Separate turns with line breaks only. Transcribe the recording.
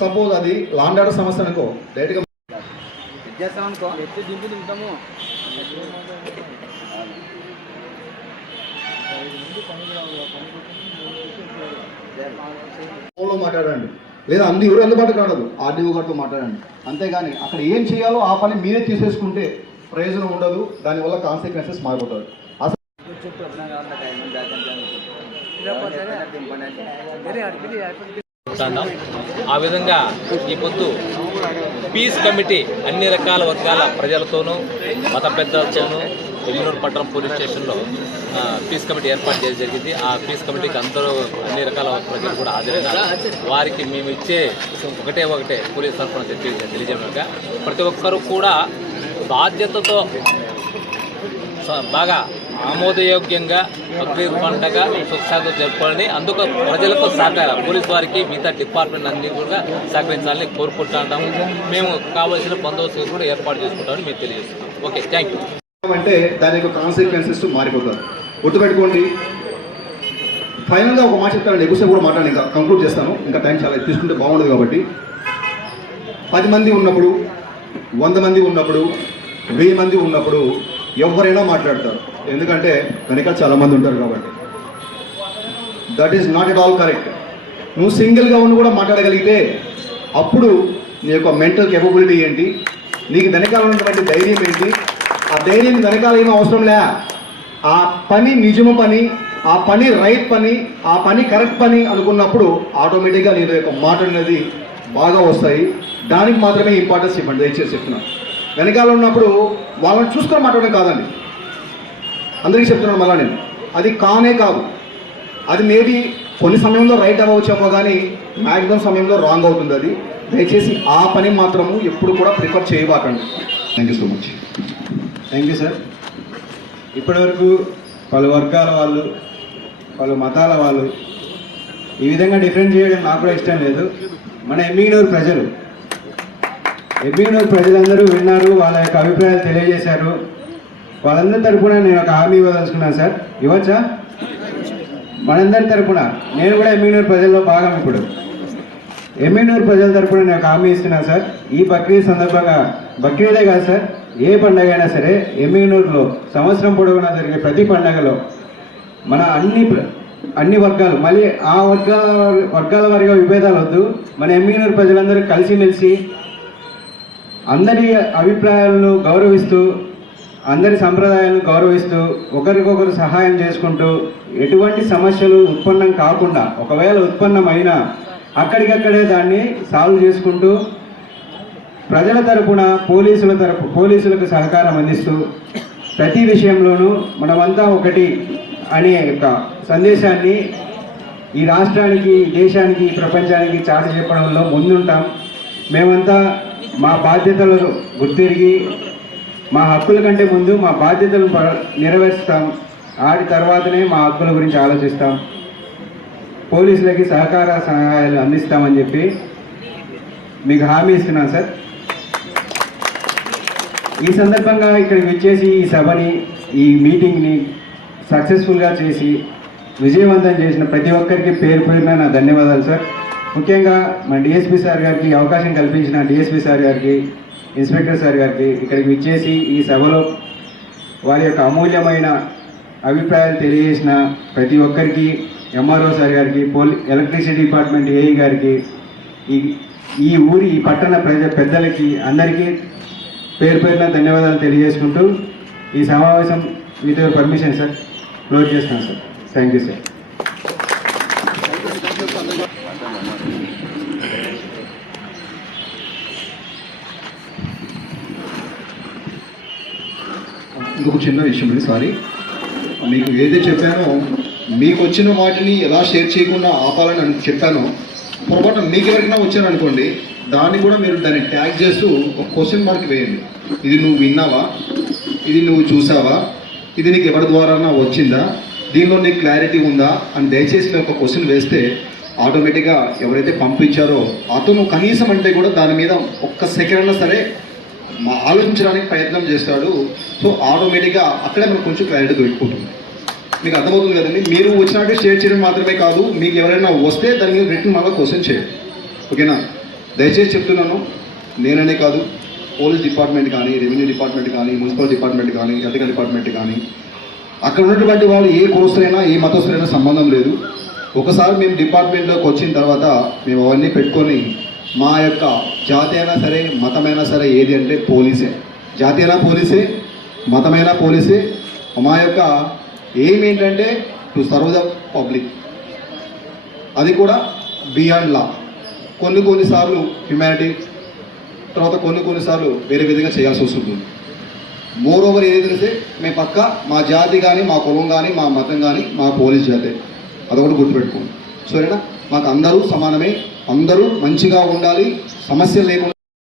Suppose అది land order సమస్య అనుకో డైరెక్ట్గా
ఎత్తి దింపి
ఫోన్లో మాట్లాడండి. లేదా అందు ఎవరు అందుబాటు కాడదు ఆర్డీఓ గారితో మాట్లాడండి. అంతేగాని అక్కడ ఏం చేయాలో ఆ పని మీరే తీసేసుకుంటే ప్రయోజనం ఉండదు దానివల్ల కాన్సిక్వెన్సెస్ మారిపోతాయి. అసలు
చుట్టూ అర్థం
ఉంటాం ఆ విధంగా ఈ పొద్దు పీస్ కమిటీ అన్ని రకాల వర్గాల ప్రజలతోనూ మత పెద్దలతోనూ ఎల్లూరు పట్టణం పోలీస్ స్టేషన్లో పీస్ కమిటీ ఏర్పాటు చేయడం జరిగింది. ఆ పీస్ కమిటీకి అందరూ అన్ని రకాల ప్రజలు కూడా హాజరైనారు. వారికి మేము ఇచ్చే ఒకటే ఒకటే పోలీస్ తరఫున చెప్పి తెలియజేయగా ప్రతి ఒక్కరూ కూడా బాధ్యతతో స- బాగా ఆమోదయోగ్యంగా బక్రీద్ పండుగ సుఖసాగం జరుపుకోవాలని అందుకు ప్రజలకు సహకారం. పోలీస్ వారికి మిగతా డిపార్ట్మెంట్ అన్ని కూడా సహకరించాలని కోరుకుంటున్నాము మేము కావలసిన బందోబస్తు కూడా ఏర్పాటు చేసుకుంటామని మేము తెలియజేస్తున్నాం. Okay thank you.
అంటే దాని యొక్క కాన్సిక్వెన్సెస్ మారిపోతారు గుర్తుపెట్టుకోండి ఫైనల్గా ఒక మాట చెప్తాను ఎక్కువసేపు కూడా మాట్లాడి ఇంకా కంక్లూడ్ చేస్తాను. ఇంకా టైం చాలా తీసుకుంటే బాగుండదు కాబట్టి. పది మంది ఉన్నప్పుడు వంద మంది ఉన్నప్పుడు వెయ్యి మంది ఉన్నప్పుడు ఎవరైనా మాట్లాడతారు. ఎందుకంటే వెనక చాలామంది ఉంటారు కాబట్టి. That is not at all correct నువ్వు సింగిల్గా ఉండి కూడా మాట్లాడగలిగితే అప్పుడు నీ యొక్క మెంటల్ కేపబిలిటీ ఏంటి? నీకు వెనకాల ఉన్నటువంటి ధైర్యం ఏంటి? ఆ ధైర్యం వెనకాల ఏమీ అవసరం లే. ఆ పని నిజము పని ఆ పని రైట్ పని ఆ పని కరెక్ట్ పని అనుకున్నప్పుడు ఆటోమేటిక్గా నీ యొక్క మాట అనేది బాగా వస్తాయి. దానికి మాత్రమే ఇంపార్టెన్స్ ఇవ్వండి. దయచేసి చెప్తున్నాను వెనకాల ఉన్నప్పుడు వాళ్ళని చూసుకొని మాట్లాడడం కాదండి. అందరికీ చెప్తున్నాను మళ్ళా నేను. అది కానే కాదు. అది మేబీ కొన్ని సమయంలో రైట్ అవ్వచ్చేమో కానీ మ్యాక్సిమం సమయంలో రాంగ్ అవుతుంది అది. దయచేసి ఆ పని మాత్రము ఎప్పుడు కూడా prefer చేయబాకండి. Thank you so much
thank you sir ఇప్పటివరకు పలు వర్గాల వాళ్ళు పలు మతాల వాళ్ళు ఈ విధంగా డిఫరెంట్ చేయడం నాకు కూడా ఇష్టం లేదు. మన ఎమ్మిగనూరు ప్రజలు ఎమ్మిగనూరు ప్రజలందరూ విన్నారు వాళ్ళ యొక్క అభిప్రాయాలు తెలియజేశారు. వాళ్ళందరి తరఫున నేను ఒక హామీ ఇవ్వదలుచుకున్నాను సార్. ఇవ్వచ్చా? మనందరి తరఫున నేను కూడా ఎమ్మినూరు ప్రజల్లో భాగం ఇప్పుడు. ఎమ్మినూరు ప్రజల తరపున నేను ఒక హామీ ఇస్తున్నాను సార్. ఈ బక్రీద్ సందర్భంగా బక్రీదే కాదు సార్ ఏ పండగ అయినా సరే ఎమ్మినూరులో సంవత్సరం పొడవునా జరిగే ప్రతి పండగలో మన అన్ని అన్ని వర్గాలు మళ్ళీ ఆ వర్గాల వర్గాల వారిగా విభేదాలు వద్దు. మన ఎమ్మినూరు ప్రజలందరూ కలిసిమెలిసి అందరి అభిప్రాయాలను గౌరవిస్తూ అందరి సంప్రదాయాలను గౌరవిస్తూ ఒకరికొకరు సహాయం చేసుకుంటూ ఎటువంటి సమస్యలు ఉత్పన్నం కాకుండా ఒకవేళ ఉత్పన్నమైనా అక్కడికక్కడే దాన్ని సాల్వ్ చేసుకుంటూ ప్రజల తరపున పోలీసుల తరపు పోలీసులకు సహకారం అందిస్తూ ప్రతి విషయంలోనూ మనమంతా ఒకటి అనే యొక్క సందేశాన్ని ఈ రాష్ట్రానికి దేశానికి ప్రపంచానికి చాటి చెప్పడంలో ముందుంటాం. మేమంతా మా బాధ్యతలను గుర్తిరిగి మా హక్కుల కంటే ముందు మా బాధ్యతలను ప- నెరవేరుస్తాం. ఆడి తర్వాతనే మా హక్కుల గురించి ఆలోచిస్తాం. పోలీసులకి సహకార సహాయాలు అందిస్తామని చెప్పి మీకు హామీ ఇస్తున్నాను సార్. ఈ సందర్భంగా ఇక్కడికి వచ్చేసి ఈ సభని ఈ మీటింగ్ని సక్సెస్ఫుల్గా చేసి విజయవంతం చేసిన ప్రతి ఒక్కరికి పేరు పేరున నా ధన్యవాదాలు సార్. ముఖ్యంగా మన డిఎస్పి సార్ గారికి అవకాశం కల్పించిన డిఎస్పి సార్ గారికి ఇన్స్పెక్టర్ సార్ గారికి ఇక్కడికి విచ్చేసి ఈ సభలో వారి యొక్క అమూల్యమైన అభిప్రాయాలు తెలియజేసిన ప్రతి ఒక్కరికి ఎంఆర్ఓ సార్ గారికి పోలీ ఎలక్ట్రిసిటీ డిపార్ట్మెంట్ ఏఈ గారికి ఈ ఈ ఊరి ఈ పట్టణ ప్రజ పెద్దలకి అందరికీ పేరు పేరున ధన్యవాదాలు తెలియజేసుకుంటూ ఈ సమావేశం మీతో పర్మిషన్ సార్ క్లోజ్ చేస్తున్నాను సార్. Thank you sir.
ఇంకొక చిన్న విషయం అండి సారీ మీకు ఏదైతే చెప్పానో మీకు వచ్చిన వాటిని ఎలా షేర్ చేయకుండా ఆపాలని చెప్పానో పొరపాటు మీకు ఎవరికైనా వచ్చారనుకోండి దాన్ని కూడా మీరు దాన్ని ట్యాగ్ చేస్తూ ఒక క్వశ్చన్ మార్క్ వేయండి. ఇది నువ్వు విన్నావా? ఇది నువ్వు చూసావా? ఇది నీకు ఎవరి ద్వారా వచ్చిందా? దీనిలో నీకు క్లారిటీ ఉందా? అని దయచేసి మీరు ఒక క్వశ్చన్ వేస్తే ఆటోమేటిక్గా ఎవరైతే పంపించారో అతను కనీసం అంటే కూడా దాని మీద ఒక్క సెకండ్ అయినా సరే ఆలోచించడానికి ప్రయత్నం చేస్తాడు. సో ఆటోమేటిక్గా అక్కడే మనం కొంచెం క్లారిటీ దొరికిపోతుంది. మీకు అర్థమవుతుంది కదండి? మీరు వచ్చినట్టు షేర్ చేయడం మాత్రమే కాదు మీకు ఎవరైనా వస్తే దాని మీద రిటర్న్ మళ్ళీ క్వశ్చన్ చేయండి. ఓకేనా? దయచేసి చెప్తున్నాను నేననే కాదు పోలీస్ డిపార్ట్మెంట్ కానీ రెవెన్యూ డిపార్ట్మెంట్ కానీ మున్సిపల్ డిపార్ట్మెంట్ కానీ ఎలక్ట్రికల్ డిపార్ట్మెంట్ కానీ అక్కడ ఉన్నటువంటి వాళ్ళు ఏ కోర్సులైనా ఏ మతస్థులైనా సంబంధం లేదు. ఒకసారి మేము డిపార్ట్మెంట్లోకి వచ్చిన తర్వాత మేము అవన్నీ పెట్టుకొని మా యొక్క జాతి అయినా సరే మతమైనా సరే ఏది అంటే పోలీసే. జాతి అయినా పోలీసే మతమైనా పోలీసే. మా యొక్క ఎయిమ్ ఏంటంటే టు సర్వ్ ద పబ్లిక్ అది కూడా బియాండ్ లా కొన్ని కొన్నిసార్లు హ్యుమానిటీ తర్వాత కొన్ని కొన్నిసార్లు వేరే విధంగా చేయాల్సి వస్తుంది. మోర్ ఓవర్ తెలిస్తే మేము పక్క మా జాతి కానీ మా కులం కానీ మా మతం కానీ మా పోలీస్ జాతి. అదొకటి గుర్తుపెట్టుకోండి. సరేనా? మాకు అందరూ సమానమే. అందరూ మంచిగా ఉండాలి సమస్యలు లేకుండా